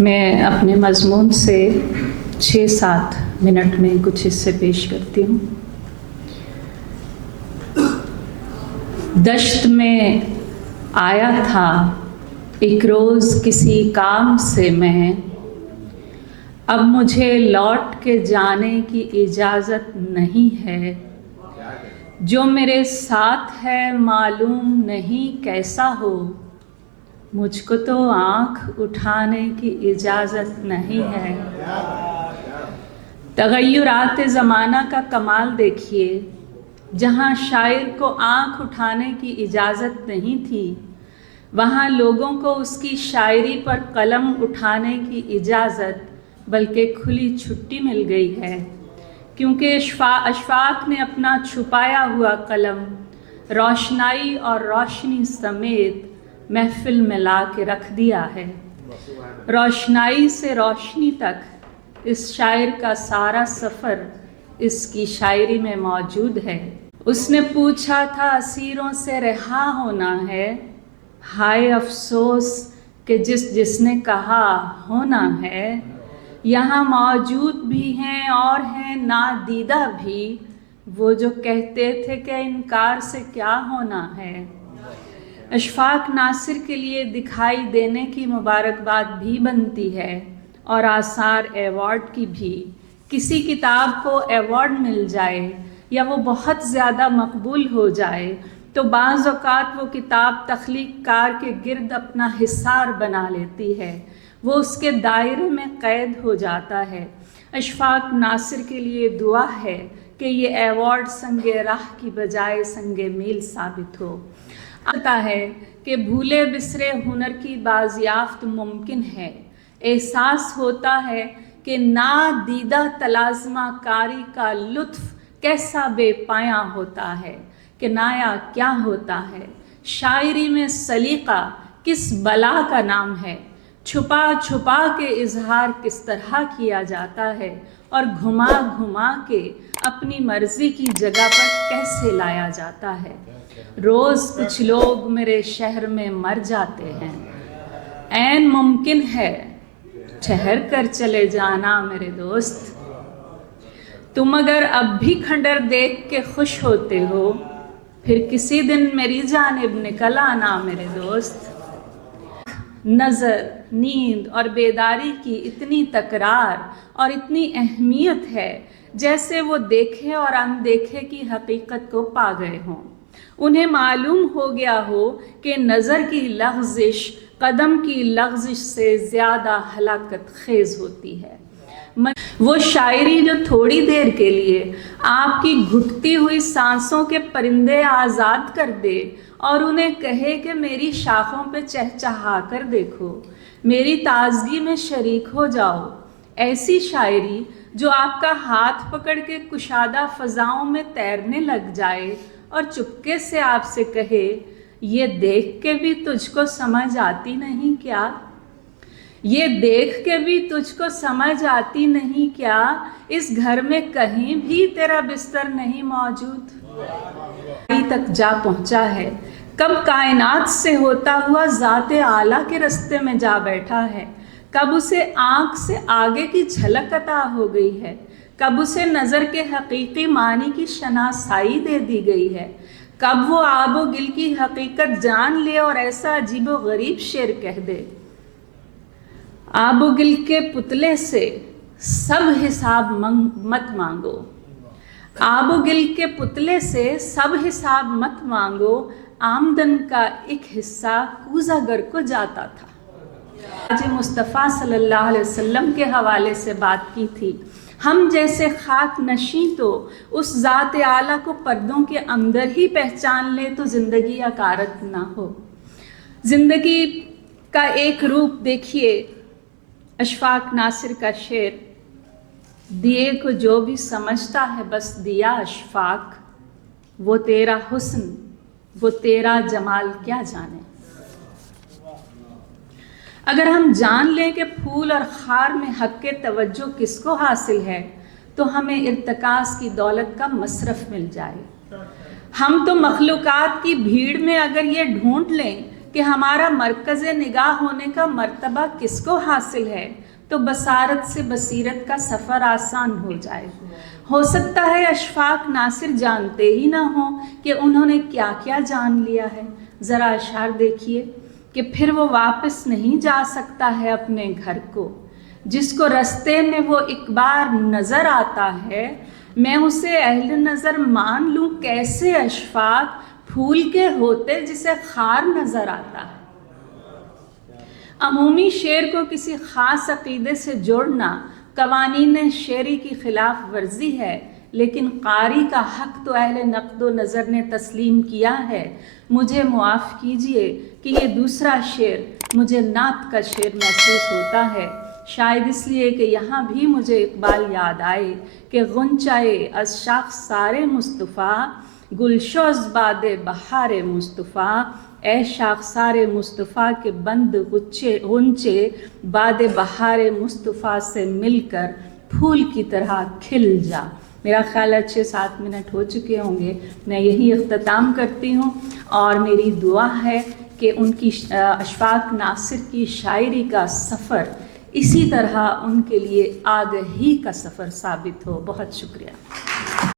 میں اپنے مضمون سے 6-7 منٹ میں کچھ حصے پیش کرتی ہوں۔ دشت میں آیا تھا ایک روز کسی کام سے میں، اب مجھے لوٹ کے جانے کی اجازت نہیں ہے۔ جو میرے ساتھ ہے معلوم نہیں کیسا ہو، مجھ کو تو آنکھ اٹھانے کی اجازت نہیں ہے۔ تغیرات زمانہ کا کمال دیکھیے، جہاں شاعر کو آنکھ اٹھانے کی اجازت نہیں تھی، وہاں لوگوں کو اس کی شاعری پر قلم اٹھانے کی اجازت بلکہ کھلی چھٹی مل گئی ہے، کیونکہ اشفاق نے اپنا چھپایا ہوا قلم روشنائی اور روشنی سمیت محفل میں لا کے رکھ دیا ہے۔ روشنائی سے روشنی تک اس شاعر کا سارا سفر اس کی شاعری میں موجود ہے۔ اس نے پوچھا تھا اسیروں سے رہا ہونا ہے، ہائے افسوس کہ جس نے کہا ہونا ہے۔ یہاں موجود بھی ہیں اور ہیں نادیدہ بھی، وہ جو کہتے تھے کہ انکار سے کیا ہونا ہے۔ اشفاق ناصر کے لیے دکھائی دینے کی مبارکباد بھی بنتی ہے، اور آثار ایوارڈ کی بھی۔ کسی کتاب کو ایوارڈ مل جائے یا وہ بہت زیادہ مقبول ہو جائے تو بعض اوقات وہ کتاب تخلیق کار کے گرد اپنا حصار بنا لیتی ہے، وہ اس کے دائرے میں قید ہو جاتا ہے۔ اشفاق ناصر کے لیے دعا ہے کہ یہ ایوارڈ سنگ راہ کی بجائے سنگ میل ثابت ہو۔ آتا ہے کہ بھولے بسرے ہنر کی بازیافت ممکن ہے۔ احساس ہوتا ہے کہ نادیدہ تلازمہ کاری کا لطف کیسا بے پایاں ہوتا ہے، کہ نایا کیا ہوتا ہے۔ شاعری میں سلیقہ کس بلا کا نام ہے، چھپا چھپا کے اظہار کس طرح کیا جاتا ہے، اور گھما گھما کے اپنی مرضی کی جگہ پر کیسے لایا جاتا ہے۔ روز کچھ لوگ میرے شہر میں مر جاتے ہیں، عین ممکن ہے ٹھہر کر چلے جانا میرے دوست۔ تم اگر اب بھی کھنڈر دیکھ کے خوش ہوتے ہو، پھر کسی دن میری جانب نکل آنا میرے دوست۔ نظر، نیند اور بیداری کی اتنی تکرار اور اتنی اہمیت ہے، جیسے وہ دیکھے اور اندیکھے کی حقیقت کو پا گئے ہوں۔ انہیں معلوم ہو گیا ہو کہ نظر کی لغزش قدم کی لغزش سے زیادہ ہلاکت خیز ہوتی ہے۔ وہ شاعری جو تھوڑی دیر کے لیے آپ کی گھٹتی ہوئی سانسوں کے پرندے آزاد کر دے اور انہیں کہے کہ میری شاخوں پہ چہچہا کر دیکھو، میری تازگی میں شریک ہو جاؤ۔ ایسی شاعری جو آپ کا ہاتھ پکڑ کے کشادہ فضاؤں میں تیرنے لگ جائے اور چپکے سے آپ سے کہے، یہ دیکھ کے بھی تجھ کو سمجھ آتی نہیں کیا؟ یہ دیکھ کے بھی تجھ کو سمجھ آتی نہیں کیا؟ اس گھر میں کہیں بھی تیرا بستر نہیں موجود۔ تک جا پہنچا ہے، کب کائنات سے ہوتا ہوا ذات اعلیٰ کے رستے میں جا بیٹھا ہے، کب اسے آنکھ سے آگے کی جھلک عطا ہو گئی ہے، کب اسے نظر کے حقیقی معنی کی شناسائی دے دی گئی ہے، کب وہ آب و گل کی حقیقت جان لے اور ایسا عجیب و غریب شعر کہہ دے، آب و گل کے پتلے سے سب حساب مت مانگو، آب و گل کے پتلے سے سب حساب مت مانگو، آمدن کا ایک حصہ کوزہ گر کو جاتا تھا۔ آج مصطفیٰ صلی اللہ علیہ وسلم کے حوالے سے بات کی تھی۔ ہم جیسے خاک نشیں تو اس ذات اعلیٰ کو پردوں کے اندر ہی پہچان لے تو زندگی عکارت نہ ہو۔ زندگی کا ایک روپ دیکھیے، اشفاق ناصر کا شعر، دیے کو جو بھی سمجھتا ہے بس دیا اشفاق، وہ تیرا حسن وہ تیرا جمال کیا جانے۔ اگر ہم جان لیں کہ پھول اور خار میں حق کے توجہ کس کو حاصل ہے تو ہمیں ارتکاز کی دولت کا مصرف مل جائے۔ ہم تو مخلوقات کی بھیڑ میں اگر یہ ڈھونڈ لیں کہ ہمارا مرکز نگاہ ہونے کا مرتبہ کس کو حاصل ہے تو بصارت سے بصیرت کا سفر آسان ہو جائے۔ ہو سکتا ہے اشفاق ناصر جانتے ہی نہ ہوں کہ انہوں نے کیا کیا جان لیا ہے۔ ذرا اشعار دیکھیے کہ پھر وہ واپس نہیں جا سکتا ہے اپنے گھر کو، جس کو رستے میں وہ ایک بار نظر آتا ہے، میں اسے اہل نظر مان لوں کیسے اشفاق پھول کے ہوتے جسے خار نظر آتا ہے۔ عمومی شعر کو کسی خاص عقیدے سے جوڑنا قوانین شعری کی خلاف ورزی ہے، لیکن قاری کا حق تو اہل نقد و نظر نے تسلیم کیا ہے۔ مجھے معاف کیجئے کہ یہ دوسرا شعر مجھے نعت کا شعر محسوس ہوتا ہے، شاید اس لیے کہ یہاں بھی مجھے اقبال یاد آئے کہ غنچۂ از شاخسار مصطفیٰ، گلشو از باد بہار مصطفیٰ، اے شاخسار مصطفیٰ کے بند غنچے باد بہار مصطفیٰ سے مل کر پھول کی طرح کھل جا۔ میرا خیال ہے 6-7 منٹ ہو چکے ہوں گے، میں یہی اختتام کرتی ہوں، اور میری دعا ہے کہ ان کی اشفاق ناصر کی شاعری کا سفر اسی طرح ان کے لیے آگہی کا سفر ثابت ہو۔ بہت شکریہ۔